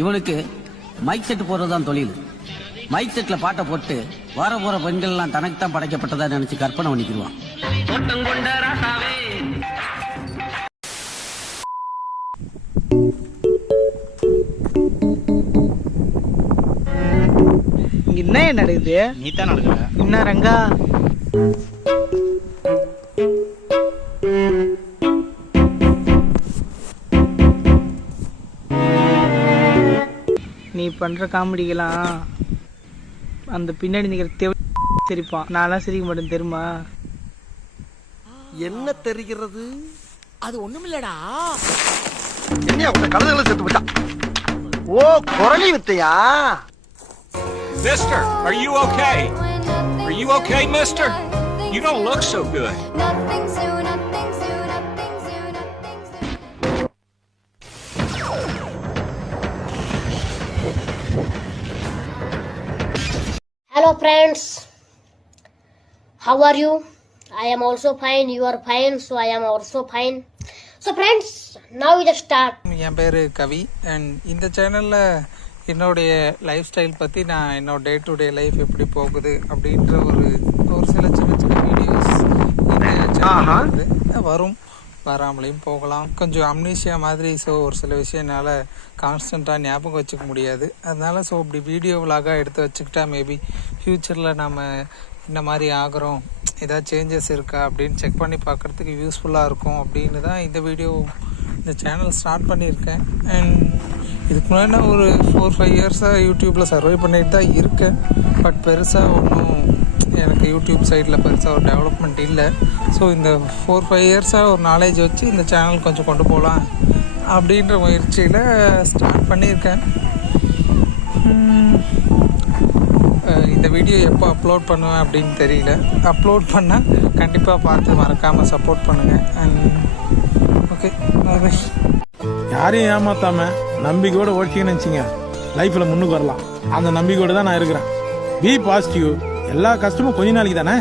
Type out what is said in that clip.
இவனுக்கு mic set போடுறதுதான் தொழில். Mic செட்ல பாட்டை போட்டு வர போற பெண்கள் எல்லாம் தனக்கு தான் படைக்கப்பட்டதா நினைச்சு கற்பனை பண்ணிக்கிடுவான். என்ன நடக்குது? நீ தான் நடக்குற. என்ன ரங்கா? நீ பண்ற காமெடிக்கெல்லாம் அந்த பின்னாடி நிக்கிற சிரிப்பான். நான்லாம் சிரிக்க மாட்டேன் தெரியுமா? என்ன தெரிகிறது? அது ஒண்ணுமில்லடா. என்ன உங்க கழுதைகளை செத்து போட்டான். ஓ குரலி வித்தையா? Mister, are you okay? Are you okay, mister? You don't look so good. Hello friends, how are you? I am also fine, you are fine, so I am also fine. So friends, now we just start. என் பேர் கவி and இந்த சேனலில் என்னுடைய life style பற்றி நான் என்னோட day to day life எப்படி போகுது அப்படின்ற ஒரு சில சின்ன சின்ன வீடியோஸ் வரும், வராமலையும் போகலாம். கொஞ்சம் அம்னீஷியா மாதிரி. ஸோ ஒரு சில விஷயம் என்னால் கான்ஸ்டண்ட்டாக ஞாபகம் வச்சுக்க முடியாது. அதனால ஸோ இப்படி வீடியோ விலாகாக எடுத்து வச்சுக்கிட்டா மேபி ஃப்யூச்சரில் நம்ம இந்த மாதிரி ஆகிறோம், ஏதாவது சேஞ்சஸ் இருக்கா அப்படின்னு செக் பண்ணி பார்க்குறதுக்கு யூஸ்ஃபுல்லாக இருக்கும் அப்படின்னு தான் இந்த வீடியோ இந்த சேனல் ஸ்டார்ட் பண்ணியிருக்கேன். அண்ட் இதுக்கு முன்னாடி நான் ஒரு 4-5 இயர்ஸாக யூடியூப்பில் சர்வை பண்ணிட்டு தான் இருக்கேன். பட் பெருசாக ஒன்றும் எனக்கு யூடியூப் சைடில் பெருசாக ஒரு டெவலப்மெண்ட் இல்லை. ஸோ இந்த 4-5 இயர்ஸாக ஒரு நாலேஜ் வச்சு இந்த சேனல் கொஞ்சம் கொண்டு போகலாம் அப்படின்ற முயற்சியில் ஸ்டார்ட் பண்ணியிருக்கேன். இந்த வீடியோ எப்போ அப்லோட் பண்ணுவேன் அப்படின்னு தெரியல. அப்லோட் பண்ணால் கண்டிப்பாக பார்த்து மறக்காமல் சப்போர்ட் பண்ணுங்கள். அண்ட் ஓகே, யாரையும் ஏமாத்தாம நம்பிக்கையோட ஓட்டிங்கன்னு நினச்சிங்க லைஃப்பில் முன்னுக்கு வரலாம். அந்த நம்பிக்கையோடு தான் நான் இருக்கிறேன். Be positive. எல்லா கஷ்டமும் கொஞ்ச நாளைக்கு தானே.